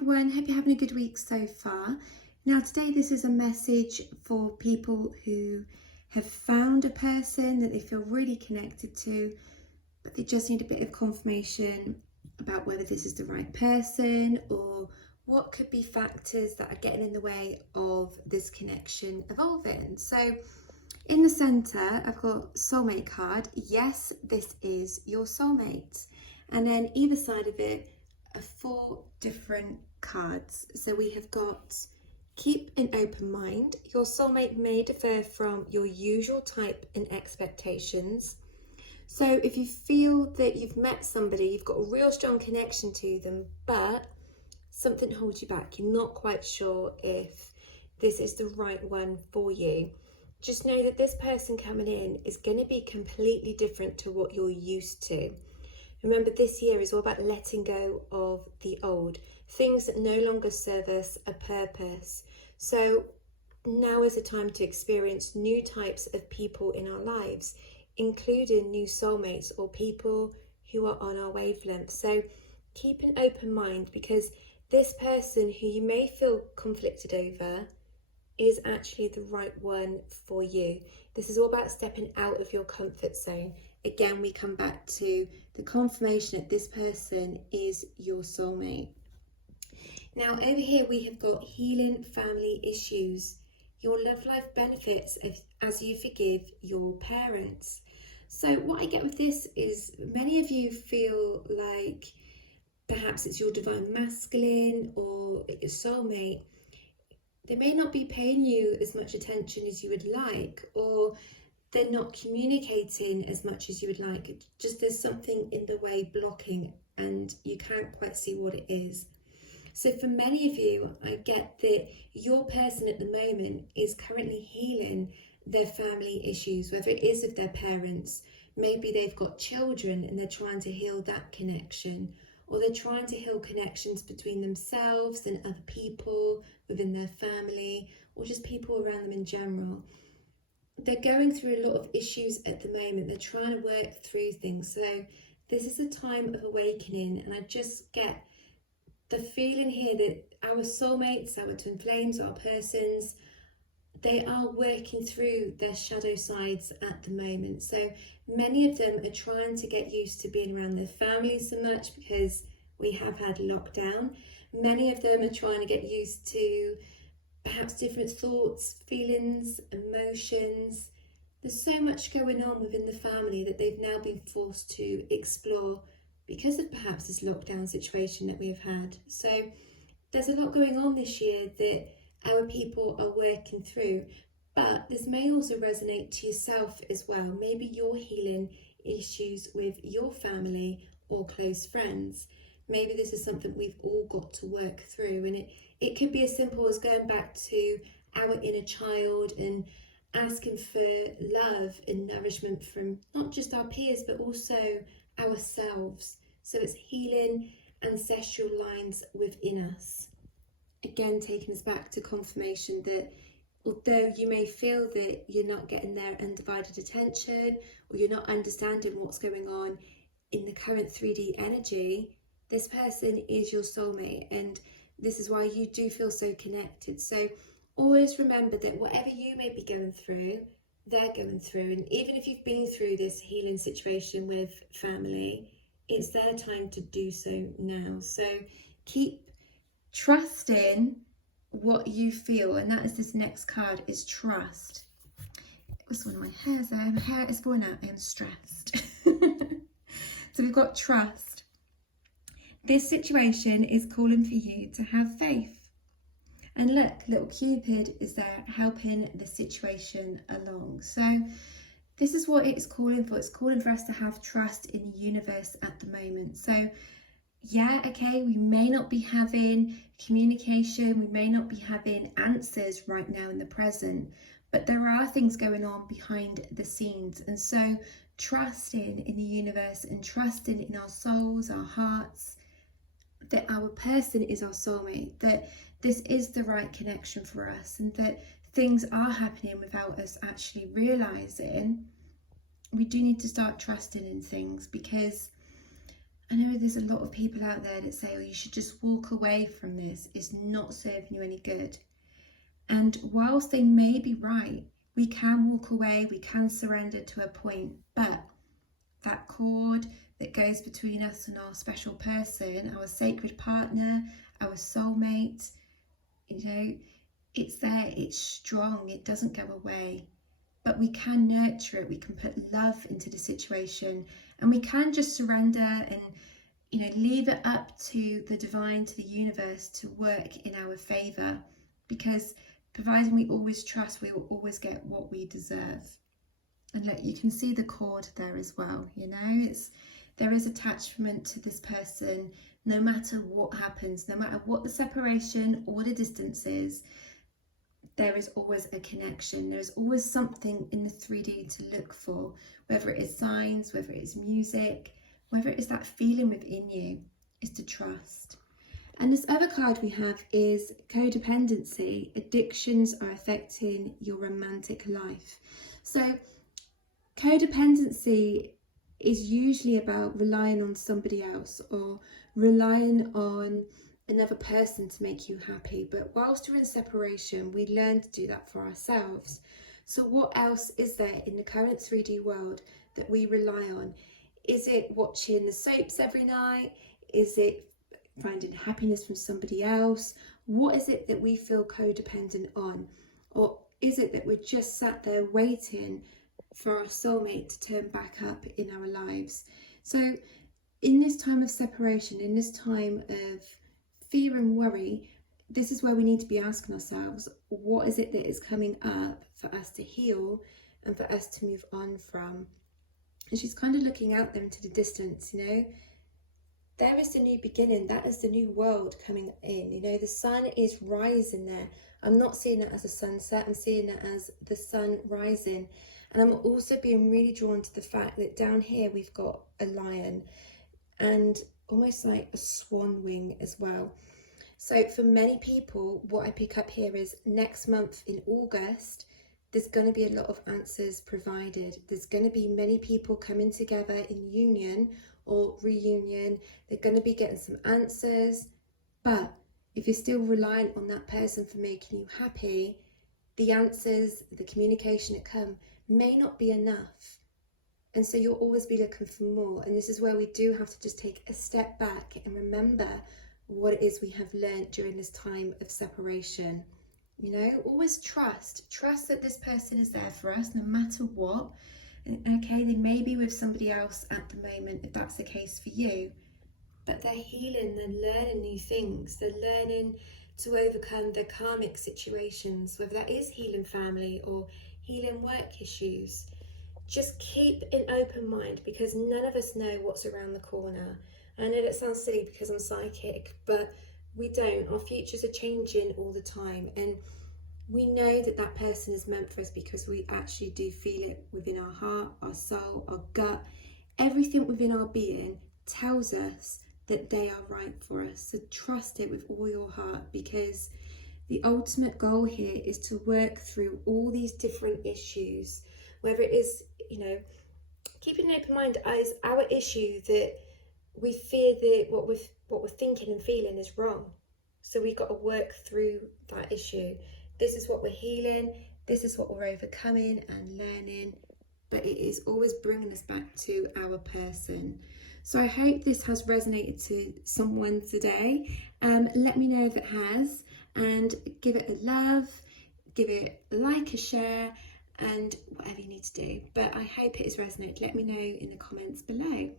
everyone, hope you're having a good week so far. Now today this is a message for people who have found a person that they feel really connected to, but they just need a bit of confirmation about whether this is the right person or what could be factors that are getting in the way of this connection evolving. So in the centre I've got soulmate card. Yes, this is your soulmate. And then either side of it are 4 different cards. So we have got keep an open mind. Your soulmate may differ from your usual type and expectations. So if you feel that you've met somebody, you've got a real strong connection to them, but something holds you back, you're not quite sure if this is the right one for you, just know that this person coming in is going to be completely different to what you're used to. Remember, this year is all about letting go of the old, things that no longer serve us a purpose. So now is a time to experience new types of people in our lives, including new soulmates or people who are on our wavelength. So keep an open mind, because this person who you may feel conflicted over is actually the right one for you. This is all about stepping out of your comfort zone. Again, we come back to the confirmation that this person is your soulmate. Now over here we have got healing family issues. Your love life benefits as you forgive your parents. So what I get with this is many of you feel like perhaps it's your divine masculine or your soulmate. They may not be paying you as much attention as you would like, or they're not communicating as much as you would like. Just there's something in the way blocking and you can't quite see what it is. So for many of you, I get that your person at the moment is currently healing their family issues, whether it is with their parents, maybe they've got children and they're trying to heal that connection, or they're trying to heal connections between themselves and other people within their family, or just people around them in general. They're going through a lot of issues at the moment. They're trying to work through things. So this is a time of awakening, and I just get the feeling here that our soulmates, our twin flames, our persons, they are working through their shadow sides at the moment. So many of them are trying to get used to being around their families so much because we have had lockdown. Many of them are trying to get used to perhaps different thoughts, feelings, emotions. There's so much going on within the family that they've now been forced to explore because of perhaps this lockdown situation that we have had. So there's a lot going on this year that our people are working through, but this may also resonate to yourself as well. Maybe you're healing issues with your family or close friends. Maybe this is something we've all got to work through, and it could be as simple as going back to our inner child and asking for love and nourishment from not just our peers but also ourselves. So it's healing ancestral lines within us. Again, taking us back to confirmation that although you may feel that you're not getting their undivided attention or you're not understanding what's going on in the current 3D energy, this person is your soulmate, and this is why you do feel so connected. So always remember that whatever you may be going through, they're going through. And even if you've been through this healing situation with family, it's their time to do so now. So keep trusting what you feel, and that is this next card is trust. It was one of my hairs there. My hair is falling out. I am stressed. So we've got trust. This situation is calling for you to have faith. And look, little Cupid is there helping the situation along. So this is what it is calling for. It's calling for us to have trust in the universe at the moment. So yeah, okay, we may not be having communication, we may not be having answers right now in the present, but there are things going on behind the scenes. And so trusting in the universe and trusting in our souls, our hearts, that our person is our soulmate, that this is the right connection for us, and that things are happening without us actually realizing. We do need to start trusting in things, because I know there's a lot of people out there that say, oh, you should just walk away from this. It's not serving you any good. And whilst they may be right, we can walk away, we can surrender to a point, but that cord that goes between us and our special person, our sacred partner, our soulmate, it's there, it's strong, it doesn't go away. But we can nurture it, we can put love into the situation, and we can just surrender and leave it up to the divine, to the universe to work in our favour, because providing we always trust, we will always get what we deserve. And look, you can see the cord there as well, there is attachment to this person no matter what happens, no matter what the separation or the distance is. There is always a connection. There's always something in the 3D to look for, whether it is signs, whether it is music, whether it is that feeling within you, is to trust. And this other card we have is codependency. Addictions are affecting your romantic life. So codependency is usually about relying on somebody else or relying on another person to make you happy. But whilst we're in separation, we learn to do that for ourselves. So what else is there in the current 3D world that we rely on? Is it watching the soaps every night? Is it finding happiness from somebody else? What is it that we feel codependent on? Or is it that we're just sat there waiting for our soulmate to turn back up in our lives? So in this time of separation, in this time of fear and worry, this is where we need to be asking ourselves, what is it that is coming up for us to heal and for us to move on from? And she's kind of looking out there into the distance, there is the new beginning, that is the new world coming in, the sun is rising there. I'm not seeing it as a sunset, I'm seeing it as the sun rising. And I'm also being really drawn to the fact that down here we've got a lion and almost like a swan wing as well. So for many people, what I pick up here is next month in August, there's going to be a lot of answers provided. There's going to be many people coming together in union or reunion. They're going to be getting some answers. But if you're still reliant on that person for making you happy, the answers, the communication that come may not be enough. And so you'll always be looking for more. And this is where we do have to just take a step back and remember what it is we have learned during this time of separation. Always trust that this person is there for us no matter what. And okay, they may be with somebody else at the moment if that's the case for you, but they're healing, they're learning new things, they're learning to overcome their karmic situations, whether that is healing family or healing work issues. Just keep an open mind, because none of us know what's around the corner. I know that sounds silly because I'm psychic, but we don't. Our futures are changing all the time, and we know that that person is meant for us because we actually do feel it within our heart, our soul, our gut. Everything within our being tells us that they are right for us. So trust it with all your heart, because the ultimate goal here is to work through all these different issues, whether it is, keeping an open mind as our issue that we fear that what we're thinking and feeling is wrong. So we've got to work through that issue. This is what we're healing. This is what we're overcoming and learning. But it is always bringing us back to our person. So I hope this has resonated to someone today. Let me know if it has, and give it a love, give it a like, a share, and whatever you need to do. But I hope it has resonated. Let me know in the comments below.